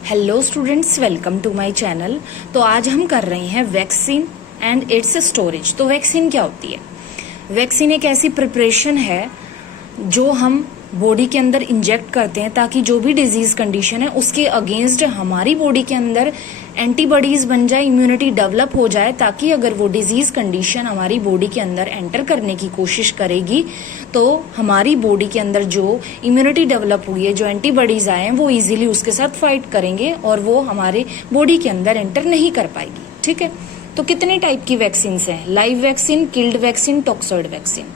Hello students, welcome to my channel. तो आज हम कर रहे हैं वैक्सीन एंड इट्स स्टोरेज। तो वैक्सीन क्या होती है? वैक्सीन एक ऐसी प्रिपरेशन है जो हम बॉडी के अंदर इंजेक्ट करते हैं ताकि जो भी डिजीज कंडीशन है उसके अगेंस्ट हमारी बॉडी के अंदर एंटीबॉडीज बन जाए, इम्यूनिटी डेवलप हो जाए, ताकि अगर वो डिजीज कंडीशन हमारी बॉडी के अंदर एंटर करने की कोशिश करेगी तो हमारी बॉडी के अंदर जो इम्यूनिटी डेवलप हुई है, जो एंटीबॉडीज आए हैं, वो इजीली उसके साथ फाइट करेंगे और वो हमारे बॉडी के अंदर एंटर नहीं कर पाएगी। ठीक है, तो कितने टाइप की वैक्सीन हैं? Live vaccine, killed vaccine, toxoid vaccine.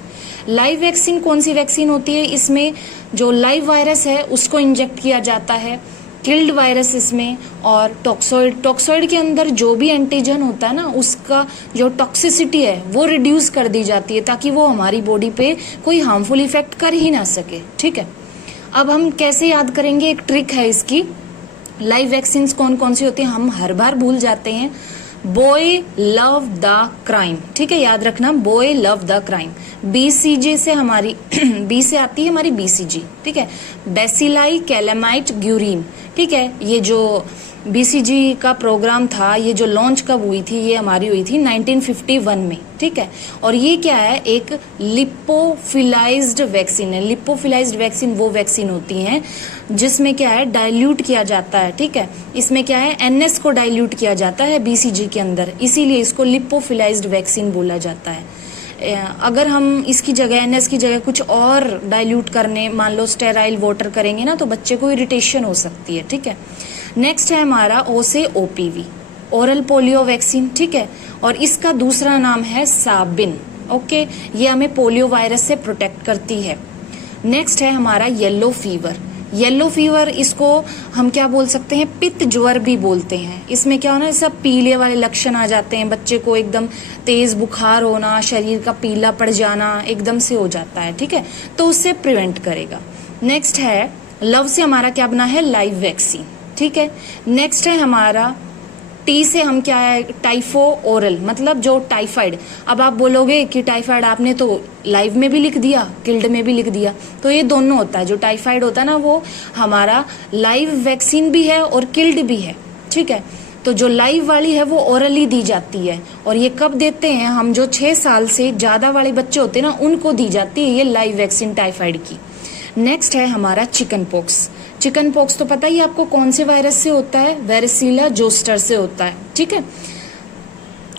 Live vaccine कौन सी वैक्सीन होती है? इसमें जो लाइव वायरस है उसको इंजेक्ट किया जाता है। किल्ड वायरस इसमें, और टॉक्सॉइड के अंदर जो भी एंटीजन होता है ना, उसका जो टॉक्सिसिटी है वो रिड्यूस कर दी जाती है ताकि वो हमारी बॉडी पे कोई हार्मफुल इफेक्ट कर ही ना सके। ठीक है, अब हम कैसे याद करेंगे? एक ट्रिक है इसकी। लाइव वैक्सीन कौन कौन सी होती है हम हर बार भूल जाते हैं। बॉय लव द क्राइम, ठीक है, याद रखना, boy love the crime. BCG से हमारी बी से आती है हमारी बीसीजी, ठीक है। बेसिलाई कैलेमाइट ग्यूरिन, ठीक है। ये जो बीसीजी का प्रोग्राम था, ये जो लॉन्च कब हुई थी? ये हमारी हुई थी 1951 में, ठीक है। और ये क्या है? एक लिपोफिलाइज्ड वैक्सीन है। लिपोफिलाइज्ड वैक्सीन वो वैक्सीन होती हैं जिसमें क्या है, डाइल्यूट किया जाता है, ठीक है। इसमें क्या है, एनएस को डाइल्यूट किया जाता है बीसीजी के अंदर, इसीलिए इसको लिपोफिलाइज्ड वैक्सीन बोला जाता है। अगर हम इसकी जगह, एनएस की जगह कुछ और डाइल्यूट करने, मान लो स्टेराइल वाटर करेंगे ना, तो बच्चे को इरिटेशन हो सकती है, ठीक है। नेक्स्ट है हमारा ओ से ओपीवी, ओरल पोलियो वैक्सीन, ठीक है। और इसका दूसरा नाम है साबिन, ओके। ये हमें पोलियो वायरस से प्रोटेक्ट करती है। नेक्स्ट है हमारा येलो फीवर। येलो फीवर, इसको हम क्या बोल सकते हैं? पित्त ज्वर भी बोलते हैं। इसमें क्या होना है, सब पीले वाले लक्षण आ जाते हैं, बच्चे को एकदम तेज बुखार होना, शरीर का पीला पड़ जाना एकदम से हो जाता है, ठीक है। तो उससे प्रिवेंट करेगा। नेक्स्ट है लव से हमारा क्या बना है? लाइव वैक्सीन, ठीक है। नेक्स्ट है हमारा टी से हम क्या है? टाइफो ओरल, मतलब जो टाइफाइड। अब आप बोलोगे कि टाइफाइड आपने तो लाइव में भी लिख दिया, किल्ड में भी लिख दिया, तो ये दोनों होता है। जो टाइफाइड होता है ना, वो हमारा लाइव वैक्सीन भी है और किल्ड भी है, ठीक है। तो जो लाइव वाली है वो ओरली दी जाती है, और ये कब देते हैं हम? जो 6 साल से ज्यादा वाले बच्चे होते हैं ना, उनको दी जाती है ये लाइव वैक्सीन टाइफाइड की। नेक्स्ट है हमारा चिकन पॉक्स। चिकन पॉक्स तो पता ही आपको कौन से वायरस से होता है? वेरिसिला जोस्टर से होता है, ठीक है।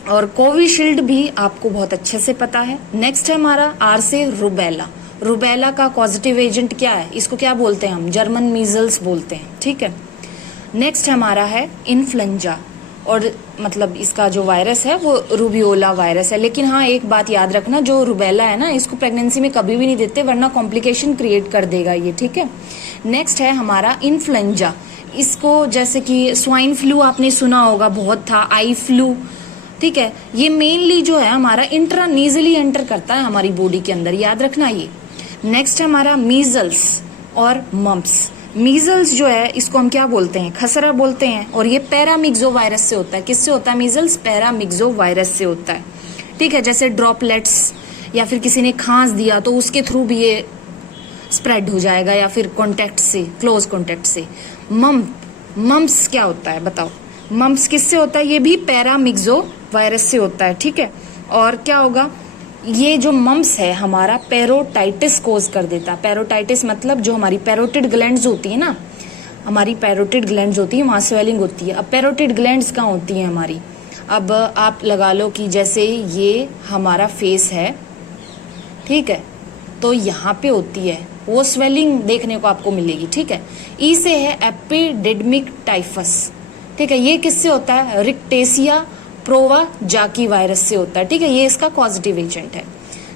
और कोविशील्ड भी आपको बहुत अच्छे से पता है। नेक्स्ट है हमारा आर से रुबेला। रुबेला का पॉजिटिव एजेंट क्या है? इसको क्या बोलते हैं हम? जर्मन मीजल्स बोलते हैं, ठीक है। नेक्स्ट हमारा है इन्फ्लुएंजा, और मतलब इसका जो वायरस है वो रूबियोला वायरस है। लेकिन हाँ, एक बात याद रखना, जो रुबेला है ना, इसको प्रेगनेंसी में कभी भी नहीं देते, वरना कॉम्प्लिकेशन क्रिएट कर देगा ये, ठीक है। नेक्स्ट है हमारा इन्फ्लुएंजा। इसको जैसे कि स्वाइन फ्लू आपने सुना होगा, बहुत था, आई फ्लू, ठीक है। ये मेनली जो है हमारा इंट्रानेजली एंटर करता है हमारी बॉडी के अंदर, याद रखना ये। नेक्स्ट है हमारा मीजल्स और मम्प्स। मीजल्स जो है इसको हम क्या बोलते हैं? खसरा बोलते हैं, और ये पैरामिक्सो वायरस से होता है। किससे होता है मीजल्स? पैरामिक्सो वायरस से होता है, ठीक है। जैसे ड्रॉपलेट्स, या फिर किसी ने खांस दिया तो उसके थ्रू भी ये स्प्रेड हो जाएगा, या फिर कॉन्टेक्ट से, क्लोज कॉन्टेक्ट से। मम्प्स क्या होता है बताओ? मम्प्स किससे होता है? ये भी पैरामिक्सो वायरस से होता है, ठीक है। और क्या होगा? ये जो मम्प्स है हमारा पेरोटाइटिस कोज कर देता है। पेरोटाइटिस मतलब जो हमारी पैरोटिड ग्लैंड्स होती है ना, हमारी पैरोटिड ग्लैंड्स होती है, वहाँ स्वेलिंग होती है। अब पैरोटिड ग्लैंड्स कहाँ होती हैं हमारी? अब आप लगा लो कि जैसे ये हमारा फेस है, ठीक है, तो यहाँ पे होती है वो स्वेलिंग देखने को आपको मिलेगी, ठीक है। ई से है एपिडेमिक टाइफस, ठीक है। ये किससे होता है? रिक्टेसिया प्रोवा जाकी वायरस से होता है, ठीक है। ये इसका पॉजिटिव एजेंट है,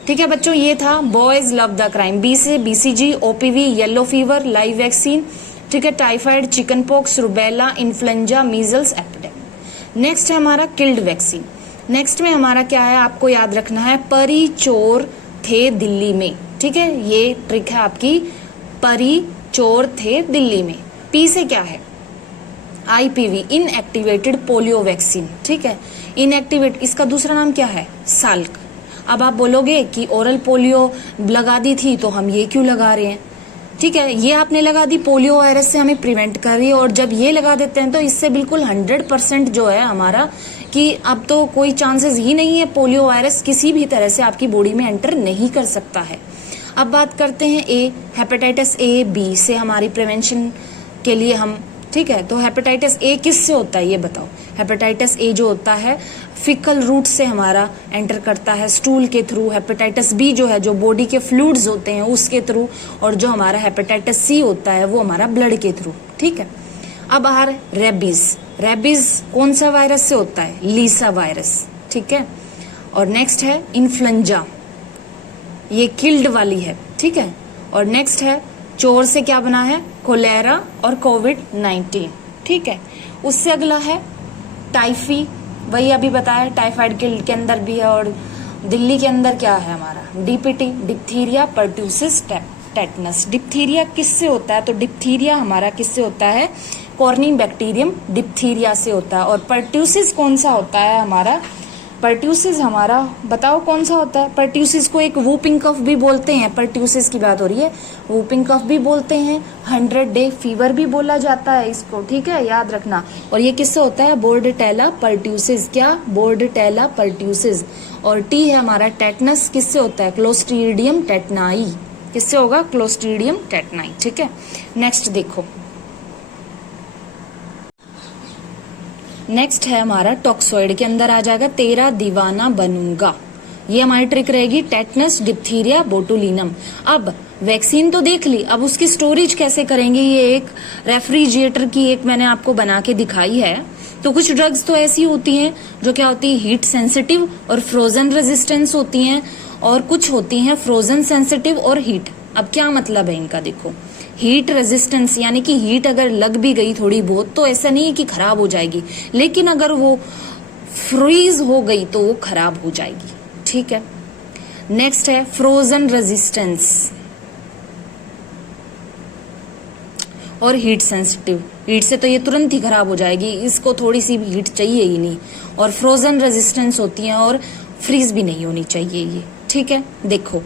ठीक है बच्चों। ये था boys love the crime. B से BCG, OPV, yellow fever, live vaccine, ठीक है, typhoid, chicken pox, rubella, influenza, measles, epidemic. Next है हमारा किल्ड वैक्सीन। नेक्स्ट में हमारा क्या है? आपको याद रखना है, परी चोर थे दिल्ली में, ठीक है। ये ट्रिक है आपकी, परी चोर थे दिल्ली में। पी से क्या है? आईपीवी, इनएक्टिवेटेड पोलियो वैक्सीन, ठीक है। इनएक्टिवेट, इसका दूसरा नाम क्या है? साल्क। अब आप बोलोगे कि ओरल पोलियो लगा दी थी तो हम ये क्यों लगा रहे हैं? ठीक है, ये आपने लगा दी, पोलियो वायरस से हमें प्रिवेंट कर रही है। और जब ये लगा देते हैं तो इससे बिल्कुल 100% जो है हमारा कि अब तो कोई चांसेस ही नहीं है, पोलियो वायरस किसी भी तरह से आपकी बॉडी में एंटर नहीं कर सकता है। अब बात करते हैं ए, हेपेटाइटिस ए बी से हमारी प्रिवेंशन के लिए हम, ठीक है, तो हेपेटाइटिस ए किससे होता है ये बताओ। हेपेटाइटिस ए जो होता है फिकल रूट से हमारा एंटर करता है, स्टूल के थ्रू। हेपेटाइटिस बी जो है जो बॉडी के फ्लूइड्स होते हैं उसके थ्रू, और जो हमारा हेपेटाइटिस सी होता है वो हमारा ब्लड के थ्रू, ठीक है। अब आ रेबीज। रेबीज कौन सा वायरस से होता है? लीसा वायरस, ठीक है। और नेक्स्ट है इन्फ्लुएंजा, ये किल्ड वाली है, ठीक है। और नेक्स्ट है चोर से क्या बना है? कोलेरा और कोविड-19, ठीक है। उससे अगला है टाइफी, वही अभी बताया, टाइफाइड के अंदर भी है। और दिल्ली के अंदर क्या है हमारा? DPT, diphtheria pertussis tetanus. Diphtheria किससे होता है? तो डिप्थीरिया हमारा किससे होता है? कॉर्नी बैक्टीरियम डिप्थीरिया से होता है। और पर्ट्यूसिस कौन सा होता है हमारा? पर्ट्यूसिस हमारा बताओ कौन सा होता है? पर्ट्यूसिस को एक वूपिंग कफ भी बोलते हैं, पर्ट्यूसिस की बात हो रही है, वूपिंग कफ भी बोलते हैं, 100 डे फीवर भी बोला जाता है इसको, ठीक है, याद रखना। और ये किससे होता है? Bordetella pertussis. क्या? Bordetella pertussis. और टी है हमारा टेटनस, किससे होता है? Clostridium tetani. किससे होगा? क्लोस्ट्रीडियम टेटनाई, ठीक है। नेक्स्ट देखो, नेक्स्ट है हमारा टॉक्सॉइड के अंदर आ जाएगा तेरा दीवाना बनूंगा। ये हमारी ट्रिक रहेगी, टेटनस, डिप्थीरिया, बोटुलिनम। अब वैक्सीन तो देख ली, अब उसकी स्टोरेज कैसे करेंगे? ये एक रेफ्रिजरेटर की एक मैंने आपको बना के दिखाई है। तो कुछ ड्रग्स तो ऐसी होती हैं जो क्या होती है? हीट सेंसिटिव और फ्रोजन रेजिस्टेंस होती हैं, और कुछ होती हैं फ्रोजन सेंसिटिव और हीट। अब क्या मतलब है इनका? देखो, हीट रेजिस्टेंस यानी कि हीट अगर लग भी गई थोड़ी बहुत तो ऐसा नहीं है कि खराब हो जाएगी, लेकिन अगर वो फ्रीज हो गई तो वो खराब हो जाएगी, ठीक है। नेक्स्ट है फ्रोजन रेजिस्टेंस और हीट सेंसिटिव। हीट से तो ये तुरंत ही खराब हो जाएगी, इसको थोड़ी सी भी हीट चाहिए ही नहीं। और फ्रोजन रेजिस्टेंस होती है और फ्रीज भी नहीं होनी चाहिए ये, ठीक है। देखो,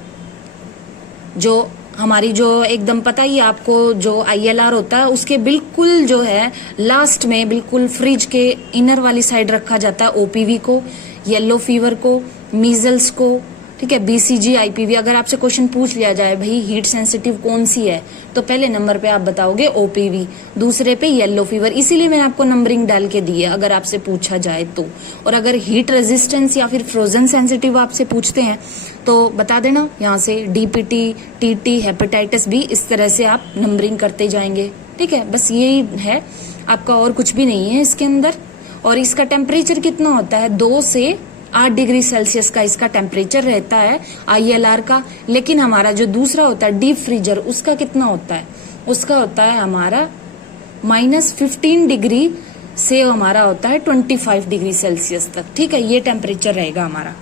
जो हमारी जो एकदम पता ही आपको जो ILR होता है उसके बिल्कुल जो है लास्ट में बिल्कुल फ्रिज के इनर वाली साइड रखा जाता है OPV को, येलो फीवर को, मीजल्स को, ठीक है, BCG, IPV। अगर आपसे क्वेश्चन पूछ लिया जाए भाई हीट सेंसिटिव कौन सी है, तो पहले नंबर पे आप बताओगे OPV, दूसरे पे येलो फीवर। इसीलिए मैंने आपको नंबरिंग डाल के दी है अगर आपसे पूछा जाए तो। और अगर हीट रेजिस्टेंस या फिर फ्रोजन सेंसिटिव आपसे पूछते हैं तो बता देना यहाँ से DPT, TT, हेपेटाइटिस बी, इस तरह से आप नंबरिंग करते जाएंगे, ठीक है। बस यही है आपका, और कुछ भी नहीं है इसके अंदर। और इसका टेम्परेचर कितना होता है? 2 से 8 डिग्री सेल्सियस का इसका टेम्परेचर रहता है ILR का। लेकिन हमारा जो दूसरा होता है डीप फ्रीजर, उसका कितना होता है? उसका होता है हमारा -15 डिग्री से हमारा होता है 25 डिग्री सेल्सियस तक, ठीक है। ये टेम्परेचर रहेगा हमारा।